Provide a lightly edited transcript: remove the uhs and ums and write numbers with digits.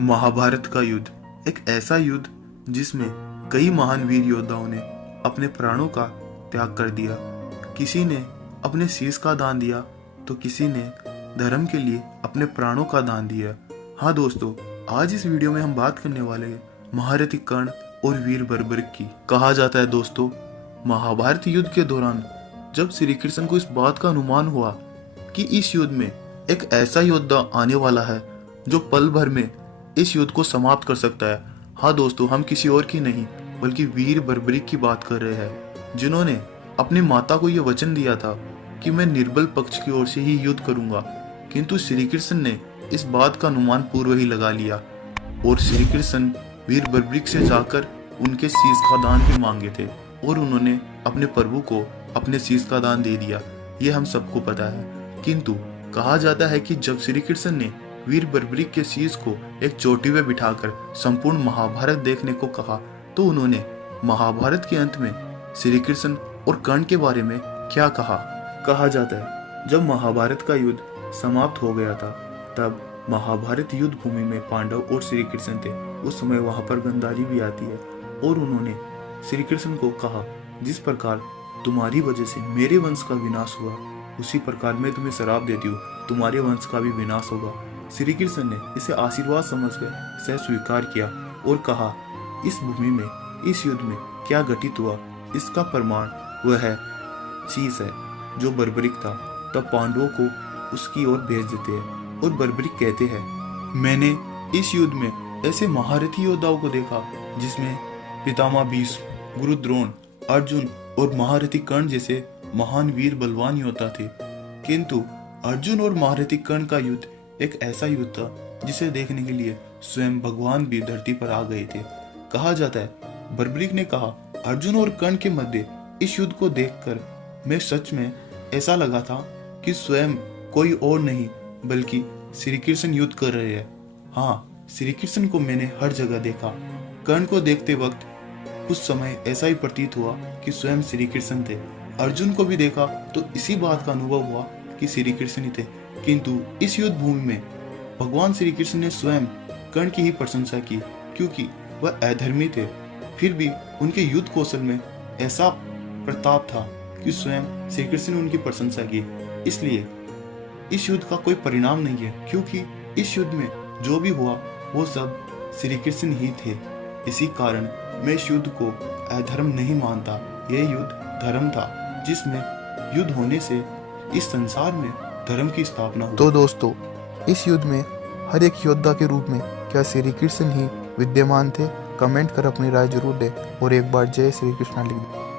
महाभारत का युद्ध एक ऐसा युद्ध जिसमें कई महान वीर योद्धाओं ने अपने प्राणों का त्याग कर दिया। किसी ने अपने शीश का दान दिया तो किसी ने धर्म के लिए अपने प्राणों का दान दिया। हाँ दोस्तों, आज इस वीडियो में हम बात करने वाले हैं महारथी कर्ण और वीर बर्बरिक की। कहा जाता है दोस्तों, महाभारत युद्ध के दौरान जब श्री कृष्ण को इस बात का अनुमान हुआ कि इस युद्ध में एक ऐसा योद्धा आने वाला है जो पल भर में इस युद्ध को समाप्त कर सकता है। हाँ दोस्तों, हम किसी और की नहीं बल्कि वीर बर्बरिक की बात कर रहे हैं, जिन्होंने अपनी माता को यह वचन दिया था कि मैं निर्बल पक्ष की ओर से ही युद्ध करूंगा। किंतु श्री कृष्ण ने इस बात का अनुमान पूर्व ही लगा लिया और श्री कृष्ण वीर बर्बरिक से जाकर उनके शीश का दान भी मांगे थे और उन्होंने अपने प्रभु को अपने शीश का दान दे दिया। ये हम सबको पता है। किंतु कहा जाता है कि जब श्री कृष्ण ने वीर बर्बरिक के शीश को एक चोटी में बिठाकर संपूर्ण महाभारत देखने को कहा तो उन्होंने महाभारत के अंत में श्री कृष्ण और कर्ण के बारे में क्या कहा। कहा जाता है जब महाभारत का युद्ध समाप्त हो गया था तब महाभारत युद्ध भूमि में पांडव और श्री कृष्ण थे। उस समय वहां पर गंधारी भी आती है और उन्होंने श्री कृष्ण को कहा, जिस प्रकार तुम्हारी वजह से मेरे वंश का विनाश हुआ उसी प्रकार मैं तुम्हें श्राप देती हूँ, तुम्हारे वंश का भी विनाश होगा। श्री कृष्ण ने इसे आशीर्वाद समझकर सह स्वीकार किया और कहा, इस भूमि में इस युद्ध में क्या घटित हुआ इसका प्रमाण वह है शीश है जो बर्बरिक था। तब पांडवों को उसकी ओर भेज देते हैं और बर्बरिक कहते हैं, मैंने इस युद्ध में ऐसे महारथी योद्धाओं को देखा जिसमें पितामह भीष्म, गुरु द्रोण, अर्जुन और महारथी कर्ण जैसे महान वीर बलवान योद्धा थे। किंतु अर्जुन और महारथी कर्ण का युद्ध एक ऐसा युद्ध था जिसे देखने के लिए स्वयं भगवान भी धरती पर आ गए थे। कहा जाता है बर्बरिक ने कहा, अर्जुन और कर्ण के मध्य इस युद्ध को देखकर मैं सच में ऐसा लगा था कि स्वयं कोई और नहीं बल्कि श्री कृष्ण युद्ध कर रहे हैं। हाँ, श्री कृष्ण को मैंने हर जगह देखा। कर्ण को देखते वक्त कुछ समय ऐसा ही प्रतीत हुआ कि स्वयं श्री कृष्ण थे। अर्जुन को भी देखा तो इसी बात का अनुभव हुआ कि श्री कृष्ण ही थे। किंतु इस युद्ध भूमि में भगवान श्री कृष्ण ने स्वयं कर्ण की ही प्रशंसा की क्योंकि वह अधर्मी थे। फिर भी उनके युद्ध कौशल में ऐसा प्रताप था कि स्वयं श्री कृष्ण ने उनकी प्रशंसा की। इसलिए इस युद्ध का कोई परिणाम नहीं है क्योंकि इस युद्ध में जो भी हुआ वो सब श्री कृष्ण ही थे। इसी कारण मैं इस युद्ध को अधर्म नहीं मानता। यह युद्ध धर्म था जिसमें युद्ध होने से इस संसार में धर्म की स्थापना हुई। तो दोस्तों, इस युद्ध में हर एक योद्धा के रूप में क्या श्री कृष्ण ही विद्यमान थे? कमेंट कर अपनी राय जरूर दें और एक बार जय श्री कृष्णा लिख दें।